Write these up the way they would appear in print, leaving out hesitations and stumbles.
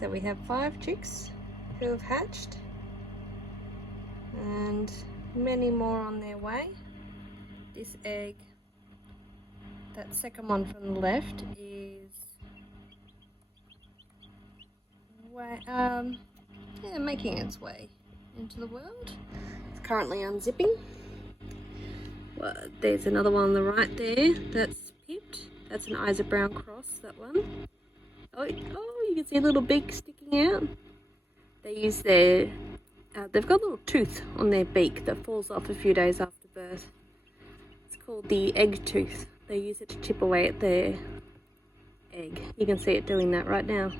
So we have 5 chicks who have hatched and many more on their way. This egg, that second one from the left, is making its way into the world. It's currently unzipping. Well, there's another one on the right there that's pipped. That's an Isa Brown cross, that one. Oh, you can see a little beak sticking out. They use their, they've got a little tooth on their beak that falls off a few days after birth. It's called the egg tooth. They use it to chip away at their egg. You can see it doing that right now.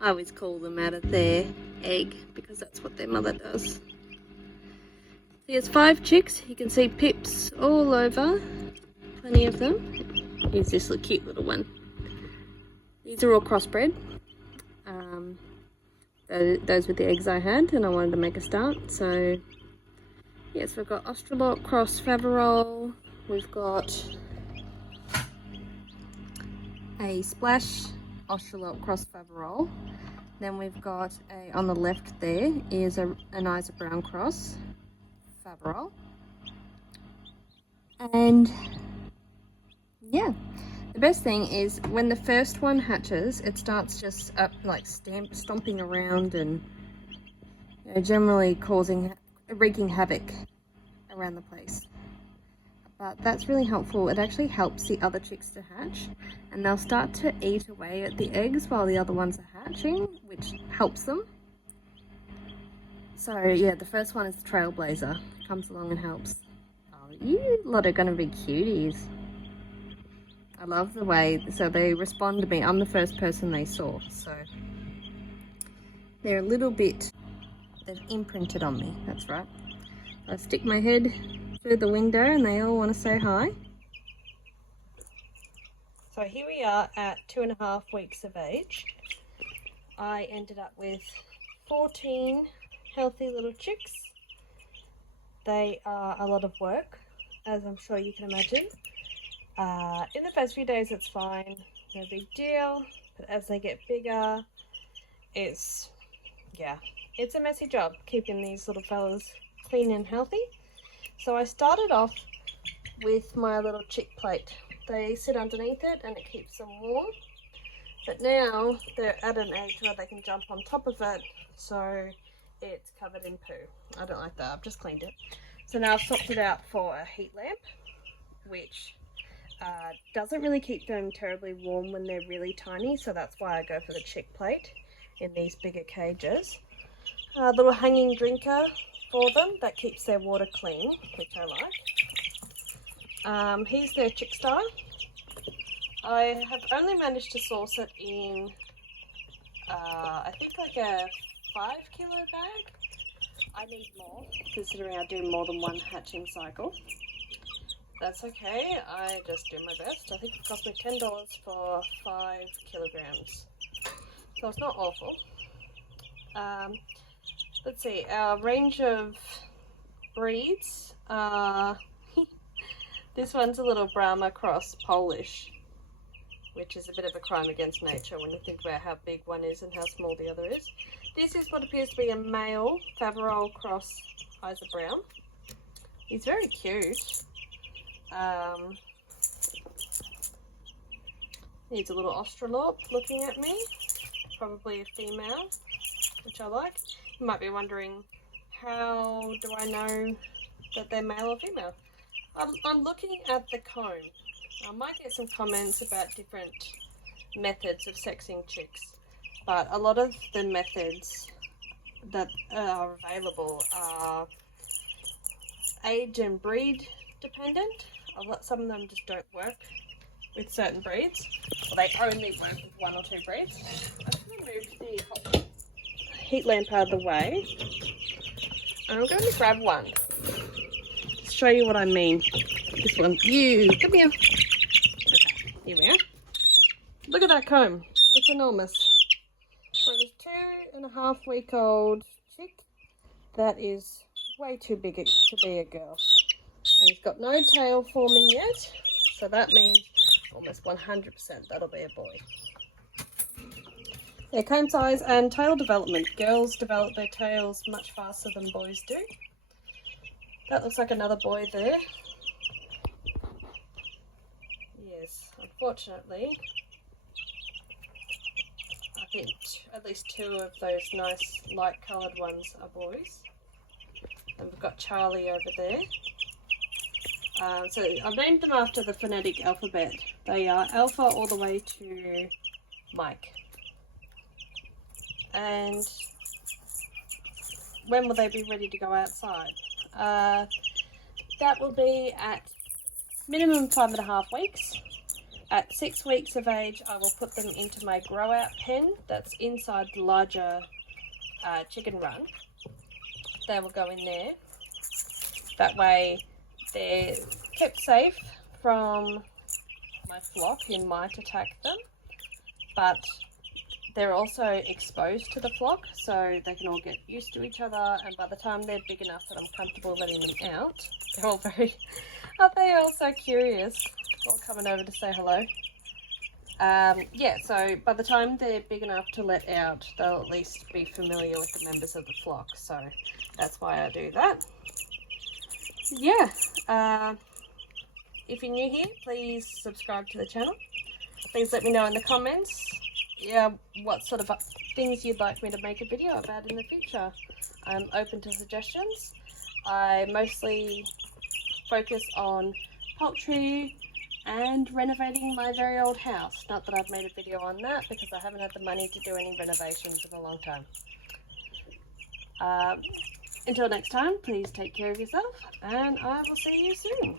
I always call them out of their egg because that's what their mother does. So there's 5 chicks. You can see pips all over. Plenty of them. Here's this little cute little one. These are all crossbred. Those were the eggs I had and I wanted to make a start. So yes, we've got Australorp cross Faverolles. We've got a Splash Australorp cross Faverolles. Then we've got on the left there is an Isa Brown cross Faverolles. And yeah, the best thing is when the first one hatches, it starts just up like stomping around and generally wreaking havoc around the place. But that's really helpful. It actually helps the other chicks to hatch, and they'll start to eat away at the eggs while the other ones are hatching, which helps them. So yeah, the first one is the Trailblazer. Comes along and helps. Oh, you lot are going to be cuties. I love the way, so they respond to me. I'm the first person they saw, so they're a little bit, they've imprinted on me, that's right. I stick my head through the window and they all want to say hi. So here we are at 2.5 weeks of age. I ended up with 14 healthy little chicks. They are a lot of work, as I'm sure you can imagine. In the first few days it's fine, no big deal, but as they get bigger, it's a messy job keeping these little fellas clean and healthy. So I started off with my little chick plate. They sit underneath it and it keeps them warm, but now they're at an age where they can jump on top of it, so it's covered in poo. I don't like that. I've just cleaned it. So now I've swapped it out for a heat lamp, which doesn't really keep them terribly warm when they're really tiny, so that's why I go for the chick plate in these bigger cages. A little hanging drinker for them that keeps their water clean, which I like. Here's their chick star. I have only managed to source it in I think like a 5 kilo bag. I need more, considering I do more than one hatching cycle. That's okay, I just do my best. I think it cost me $10 for 5 kilograms. So it's not awful. Let's see, our range of breeds are this one's a little Brahma cross Polish, which is a bit of a crime against nature when you think about how big one is and how small the other is. This is what appears to be a male Faverolles cross Isa Brown. He's very cute. He's a little Australorp looking at me, probably a female, which I like. You might be wondering, how do I know that they're male or female? I'm looking at the comb. I might get some comments about different methods of sexing chicks, but a lot of the methods that are available are age and breed dependent. Some of them just don't work with certain breeds, or they only work with 1 or 2 breeds. I'm going to move the heat lamp out of the way, and I'm going to grab one to show you what I mean. This one, you, come here. Okay, here we are. Look at that comb, it's enormous. For a 2.5-week-old chick, that is way too big to be a girl. And it's got no tail forming yet, so that means almost 100% that'll be a boy. Their comb size and tail development. Girls develop their tails much faster than boys do. That looks like another boy there. Yes, unfortunately, I think at least 2 of those nice light coloured ones are boys. And we've got Charlie over there. So I've named them after the phonetic alphabet. They are Alpha all the way to Mike. And when will they be ready to go outside? That will be at minimum 5.5 weeks. At 6 weeks of age, I will put them into my grow out pen that's inside the larger chicken run. They will go in there. That way they're kept safe from my flock who might attack them, but they're also exposed to the flock, so they can all get used to each other, and by the time they're big enough that I'm comfortable letting them out, they're all very, aren't they all so curious, all coming over to say hello. Yeah, so by the time they're big enough to let out, they'll at least be familiar with the members of the flock, so that's why I do that. Yeah, if you're new here, please subscribe to the channel. Please let me know in the comments what sort of things you'd like me to make a video about in the future. I'm open to suggestions. I mostly focus on poultry and renovating my very old house. Not that I've made a video on that because I haven't had the money to do any renovations in a long time. Until next time, please take care of yourself and I will see you soon.